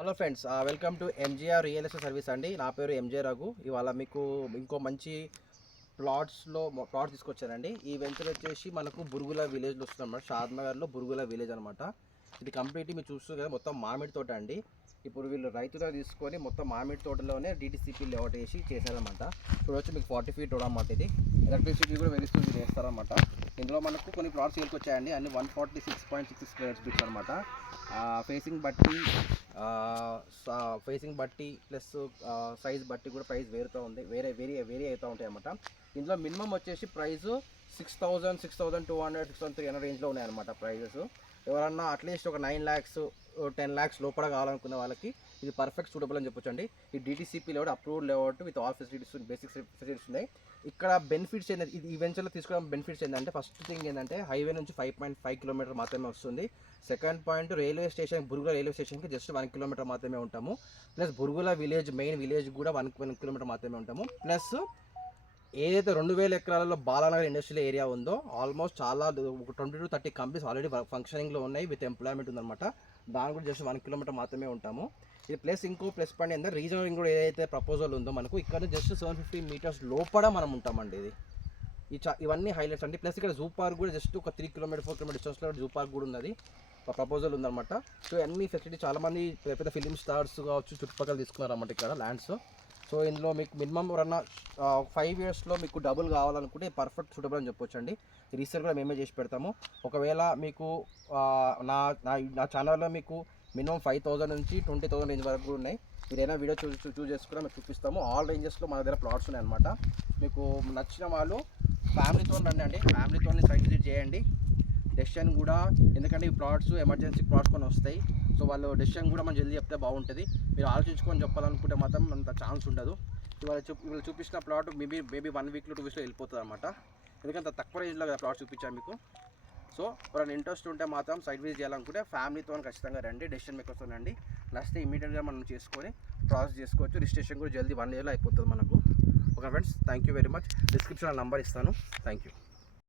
Hello friends, welcome to MGR real estate service అండి. నా పేరు ఎంజే రఘు. ఇవాళ మీకు ఇంకో మంచి ప్లాట్స్ తీసుకొచ్చానండి. ఈ వెంచర్ వచ్చేసి మనకు బురుగుల విలేజ్లో వస్తుంది అన్నమాట. షాద్నగర్లో బురుగుల విలేజ్ అనమాట. ఇది కంప్లీట్లీ మీరు చూస్తూ కదా, మొత్తం మామిడి తోట అండి. ఇప్పుడు వీళ్ళు రైతుగా తీసుకొని మొత్తం మామిడి తోటలోనే DTCP లేఅవుట్ వేసి చేశారనమాట. చూడవచ్చు మీకు 40 feet రోడ్ అన్నమాట. ఇది ఎలక్ట్రిసిటీ కూడా వెలుస్తుంది వేస్తారనమాట. ఇందులో మనకు కొన్ని ప్లాట్స్ వచ్చాయండి. అన్ని 146.66 square feet అనమాట. ఫేసింగ్ బట్టి ప్లస్ సైజ్ బట్టి కూడా ప్రైస్ వేరుతూ ఉంది, వేరే అవుతూ ఉంటాయి అన్నమాట. ఇందులో మినిమం వచ్చేసి ప్రైస్ 6,000, 6,200, 6,300 రేంజ్లో ఉన్నాయన్నమాట ప్రైజెస్. ఎవరన్నా అట్లీస్ట్ ఒక 9 lakhs 10 lakhs లోపల కావాలనుకున్న వాళ్ళకి ఇది పర్ఫెక్ట్ సూటబుల్ అని చెప్పొచ్చు అండి. ఈ DTCP layout approved layout with all facilities, basic facilities ఉన్నాయి. ఇక్కడ బెనిఫిట్స్ ఏంటంటే, ఇది ఈవెంచువల్గా తీసుకోవడం బెనిఫిట్స్ ఏంటంటే, ఫస్ట్ థింగ్ ఏంటంటే హైవే నుంచి 5.5 kilometers మాత్రమే వస్తుంది. Second point, railway station Burugula railway స్టేషన్కి జస్ట్ 1 kilometer మాత్రమే ఉంటాము. Plus Burugula village main village కూడా 1 kilometer మాత్రమే ఉంటాము. ప్లస్ ఏదైతే 2,000 ఎకరాలలో బాలానగర్ ఇండస్ట్రియల్ ఏరియా ఉందో ఆల్మోస్ట్ చాలా 20 to 30 కంపెనీస్ ఆల్రెడీ ఫంక్షనింగ్లో ఉన్నాయి, విత్ ఎంప్లాయ్మెంట్ ఉందన్నమాట. దాని కూడా జస్ట్ 1 kilometer మాత్రమే ఉంటాము. ఇది ప్లస్ ఇంకో ప్లస్ పాయింట్ ఏంటంటే, రీజనల్ కూడా ఏదైతే ప్రపోజల్ ఉందో మనకు ఇక్కడ జస్ట్ 750 meters లోపల మనం ఉంటామండి. ఇవన్నీ హైలైట్స్ అండి. ప్లస్ ఇక్కడ జూ పార్క్ కూడా జస్ట్ ఒక 3 kilometers 4 kilometers డిస్టెన్స్లో జూ పార్క్ కూడా ఉన్నది, ప్రపోజల్ ఉందన్నమాట. సో అన్ని ఫెసిలిటీ చాలామంది పెద్ద ఫిలిం స్టార్స్ కావచ్చు చుట్టుపక్కల తీసుకున్నారన్నమాట ఇక్కడ ల్యాండ్స్. సో ఇందులో మీకు మినిమం ఎవరన్నా 5 yearsలో మీకు డబుల్ కావాలనుకుంటే పర్ఫెక్ట్ సూటబుల్ అని చెప్పొచ్చు అండి. రీసెర్చ్ కూడా మేమే చేసి పెడతాము. ఒకవేళ మీకు నా ఛానల్లో మీకు మినిమం 5,000 నుంచి 20,000 రేంజ్ వరకు కూడా ఉన్నాయి. మీరు ఏదైనా వీడియో చూస్ చేసుకున్నా మేము చూపిస్తాము. ఆల్ రేంజెస్లో మన దగ్గర ప్లాట్స్ ఉన్నాయి అనమాట. మీకు నచ్చిన వాళ్ళు ఫ్యామిలీతో రండి అండి, ఫ్యామిలీతో సైట్ విజిట్ చేయండి. డెసిషన్ కూడా, ఎందుకంటే ఈ ప్లాట్స్ ఎమర్జెన్సీ ప్లాట్స్ కొన్ని వస్తాయి. సో వాళ్ళు డెసిషన్ కూడా మనం జల్దీ చెప్తే బాగుంటుంది. మీరు ఆలోచించుకొని చెప్పాలనుకుంటే మాత్రం అంత ఛాన్స్ ఉండదు. ఇవాళ చూపించిన ప్లాట్ మేబీ 1 week 2 weeks వెళ్ళిపోతుంది అనమాట. ఎందుకంటే తక్కువ రేంజ్లో ప్లాట్ చూపించాను మీకు. సో ఎవరైనా ఇంట్రెస్ట్ ఉంటే మాత్రం సైట్ విజిట్ చేయాలనుకుంటే ఫ్యామిలీతో ఖచ్చితంగా రండి, డెసిషన్ మేకర్స్ రండి. నచ్చితే ఇమీడియట్గా మనం చేసుకొని ప్రాసెస్ చేసుకోవచ్చు. రిజిస్ట్రేషన్ కూడా జల్దీ 1 yearలో అయిపోతుంది మనకు. Okay friends, thank you very much. డిస్క్రిప్షన్లో నంబర్ ఇస్తాను. Thank you.